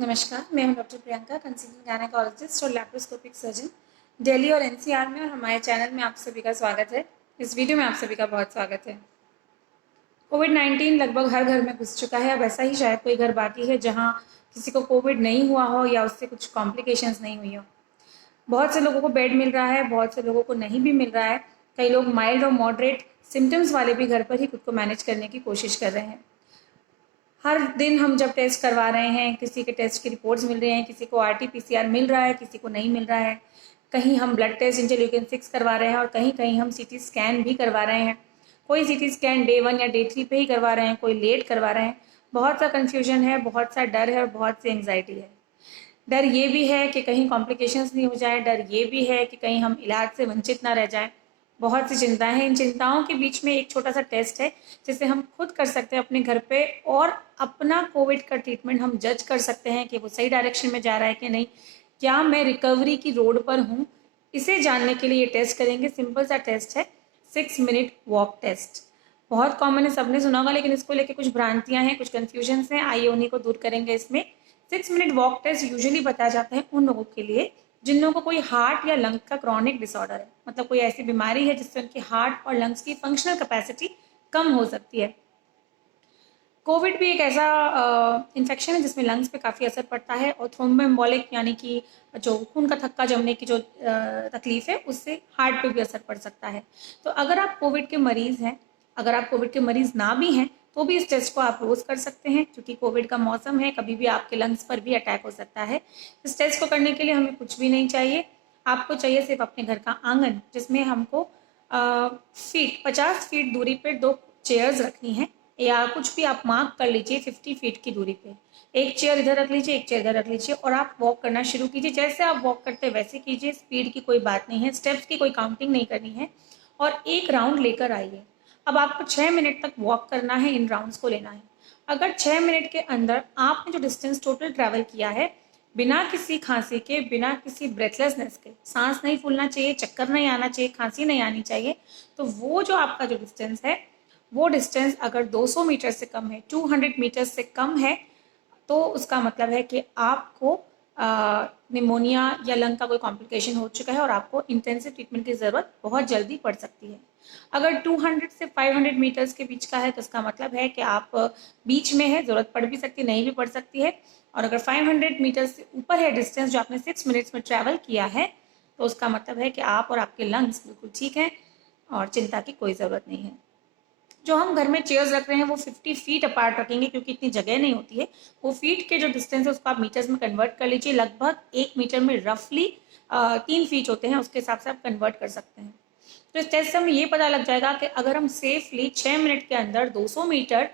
नमस्कार, मैं हूं डॉक्टर प्रियंका, कंसल्टेंट गायनेकोलॉजिस्ट और लैप्रोस्कोपिक सर्जन, दिल्ली और एनसीआर में। और हमारे चैनल में आप सभी का स्वागत है। इस वीडियो में आप सभी का बहुत स्वागत है। कोविड-19 लगभग हर घर में घुस चुका है। अब ऐसा ही शायद कोई घर बाकी है जहां किसी को कोविड नहीं हुआ हो या उससे कुछ कॉम्प्लिकेशंस नहीं हुई हो। बहुत से लोगों को बेड मिल रहा है, बहुत से लोगों को नहीं भी मिल रहा है। कई लोग माइल्ड और मॉडरेट सिम्टम्स वाले भी घर पर ही खुद को मैनेज करने की कोशिश कर रहे हैं। हर दिन हम जब टेस्ट करवा रहे हैं, किसी के टेस्ट की रिपोर्ट्स मिल रही हैं, किसी को आरटी-पीसीआर मिल रहा है, किसी को नहीं मिल रहा है। कहीं हम ब्लड टेस्ट इंटरल्यूकिन 6 करवा रहे हैं और कहीं-कहीं हम सीटी स्कैन भी करवा रहे हैं। कोई सीटी स्कैन डे 1 या डे 3 पे ही करवा रहे हैं, कोई लेट करवा रहे हैं। बहुत सा कन्फ्यूजन है, बहुत सा डर है और बहुत सी एंग्जाइटी है। डर ये भी है कि कहीं कॉम्प्लिकेशंस नहीं हो जाए, डर ये भी है कि कहीं हम इलाज से वंचित ना रह जाएँ। बहुत सी चिंताएं हैं। इन चिंताओं के बीच में एक छोटा सा टेस्ट है जिसे हम खुद कर सकते हैं अपने घर पे, और अपना कोविड का ट्रीटमेंट हम जज कर सकते हैं कि वो सही डायरेक्शन में जा रहा है कि नहीं, क्या मैं रिकवरी की रोड पर हूँ। इसे जानने के लिए ये टेस्ट करेंगे। सिंपल सा टेस्ट है, 6 मिनट वॉक टेस्ट। बहुत कॉमन है, सबने सुना होगा, लेकिन इसको लेके कुछ भ्रांतियां हैं, कुछ कन्फ्यूजन हैं। आइए उन्हीं को दूर करेंगे। इसमें 6 मिनट वॉक टेस्ट यूजुअली बताया जाता है उन लोगों के लिए जिन लोगों को कोई हार्ट या लंग का क्रॉनिक डिसऑर्डर है, मतलब कोई ऐसी बीमारी है जिससे उनकी हार्ट और लंग्स की फंक्शनल कैपेसिटी कम हो सकती है। कोविड भी एक ऐसा इन्फेक्शन है जिसमें लंग्स पे काफ़ी असर पड़ता है, और थ्रोम्बोएम्बोलिक यानी कि जो खून का थक्का जमने की जो तकलीफ है, उससे हार्ट पे भी असर पड़ सकता है। तो अगर आप कोविड के मरीज़ हैं, अगर आप कोविड के मरीज़ ना भी हैं, तो भी इस टेस्ट को आप रोज़ कर सकते हैं, क्योंकि कोविड का मौसम है, कभी भी आपके लंग्स पर भी अटैक हो सकता है। इस टेस्ट को करने के लिए हमें कुछ भी नहीं चाहिए। आपको चाहिए सिर्फ अपने घर का आंगन, जिसमें हमको 50 फीट दूरी पर 2 चेयर्स रखनी है, या कुछ भी आप मार्क कर लीजिए 50 फीट की दूरी पे। एक चेयर इधर रख लीजिए, एक चेयर इधर रख लीजिए, और आप वॉक करना शुरू कीजिए। जैसे आप वॉक करते हैं वैसे कीजिए, स्पीड की कोई बात नहीं है, स्टेप्स की कोई काउंटिंग नहीं करनी है, और एक राउंड लेकर आइए। अब आपको 6 मिनट तक वॉक करना है, इन राउंड्स को लेना है। अगर 6 मिनट के अंदर आपने जो डिस्टेंस टोटल ट्रैवल किया है, बिना किसी खांसी के, बिना किसी ब्रेथलेसनेस के, सांस नहीं फूलना चाहिए, चक्कर नहीं आना चाहिए, खांसी नहीं आनी चाहिए, तो वो जो आपका जो डिस्टेंस है, वो डिस्टेंस अगर 200 मीटर से कम है, 200 मीटर से कम है, तो उसका मतलब है कि आपको निमोनिया या लंग का कोई कॉम्प्लिकेशन हो चुका है और आपको इंटेंसिव ट्रीटमेंट की ज़रूरत बहुत जल्दी पड़ सकती है। अगर 200 से 500 मीटर्स के बीच का है, तो इसका मतलब है कि आप बीच में है, ज़रूरत पड़ भी सकती है, नहीं भी पड़ सकती है। और अगर 500 मीटर से ऊपर है डिस्टेंस जो आपने 6 मिनट्स में ट्रैवल किया है, तो उसका मतलब है कि आप और आपके लंग्स बिल्कुल ठीक हैं और चिंता की कोई ज़रूरत नहीं है। जो हम घर में चेयर्स रख रहे हैं वो 50 फीट अपार्ट रखेंगे, क्योंकि इतनी जगह नहीं होती है। वो फीट के जो डिस्टेंस है उसको आप मीटर्स में कन्वर्ट कर लीजिए। लगभग 1 मीटर में रफली 3 फीट होते हैं, उसके हिसाब से आप कन्वर्ट कर सकते हैं। तो इस टेस्ट से हमें ये पता लग जाएगा कि अगर हम सेफली 6 मिनट के अंदर 200 मीटर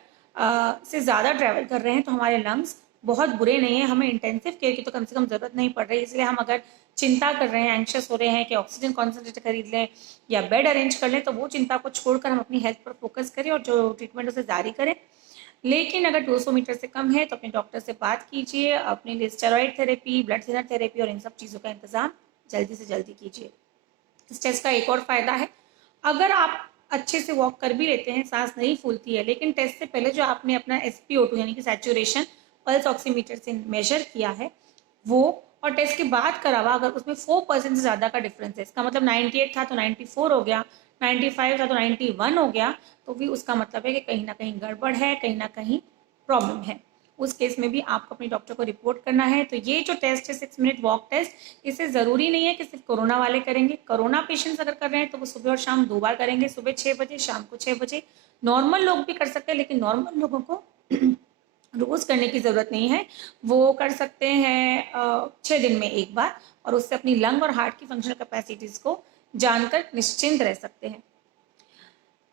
से ज़्यादा ट्रैवल कर रहे हैं, तो हमारे लंग्स बहुत बुरे नहीं है, हमें इंटेंसिव केयर की तो कम से कम ज़रूरत नहीं पड़ रही। इसलिए हम अगर चिंता कर रहे हैं, एंक्शस हो रहे हैं कि ऑक्सीजन कॉन्सेंट्रेटर खरीद लें या बेड अरेंज कर लें, तो वो चिंता को छोड़कर हम अपनी हेल्थ पर फोकस करें और जो ट्रीटमेंट उसे जारी करें। लेकिन अगर 200 मीटर से कम है तो अपने डॉक्टर से बात कीजिए, अपने लिए steroid therapy, blood thinner therapy और इन सब चीज़ों का इंतजाम जल्दी से जल्दी कीजिए। इस टेस्ट का एक और फायदा है, अगर आप अच्छे से वॉक कर भी लेते हैं, सांस नहीं फूलती है, लेकिन टेस्ट से पहले जो आपने अपना SpO2 यानी कि सैचुरेशन पल्स ऑक्सीमीटर से मेजर किया है, वो और टेस्ट के बाद करा हुआ, अगर उसमें 4% से ज़्यादा का डिफरेंस है, इसका मतलब 98 था तो 94 हो गया, 95 था तो 91 हो गया, तो भी उसका मतलब है कि कहीं ना कहीं गड़बड़ है, कहीं ना कहीं प्रॉब्लम है। उस केस में भी आपको अपने डॉक्टर को रिपोर्ट करना है। तो ये जो टेस्ट है 6 मिनट वॉक टेस्ट, इसे ज़रूरी नहीं है कि सिर्फ कोरोना वाले करेंगे। कोरोना पेशेंट्स अगर कर रहे हैं तो वो सुबह और शाम 2 बार करेंगे, सुबह 6 बजे, शाम को 6 बजे। नॉर्मल लोग भी कर सकते हैं, लेकिन नॉर्मल लोगों को रोज करने की ज़रूरत नहीं है। वो कर सकते हैं 6 दिन में एक बार, और उससे अपनी लंग और हार्ट की फंक्शनल कैपेसिटीज़ को जानकर निश्चिंत रह सकते हैं।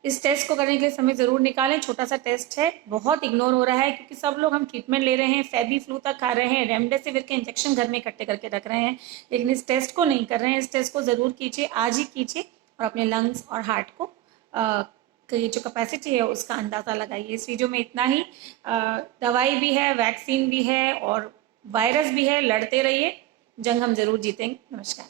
इस टेस्ट को करने के लिए समय ज़रूर निकालें। छोटा सा टेस्ट है, बहुत इग्नोर हो रहा है, क्योंकि सब लोग हम ट्रीटमेंट ले रहे हैं, फेबी फ्लू तक खा रहे हैं, रेमडेसिविर के इंजेक्शन घर में इकट्ठे करके रख रहे हैं, लेकिन इस टेस्ट को नहीं कर रहे हैं। इस टेस्ट को ज़रूर कीजिए, आज ही कीजिए, और अपने लंग्स और हार्ट को की जो कैपेसिटी है उसका अंदाज़ा लगाइए। इस वीडियो में इतना ही। दवाई भी है, वैक्सीन भी है और वायरस भी है, लड़ते रहिए, जंग हम ज़रूर जीतेंगे। नमस्कार।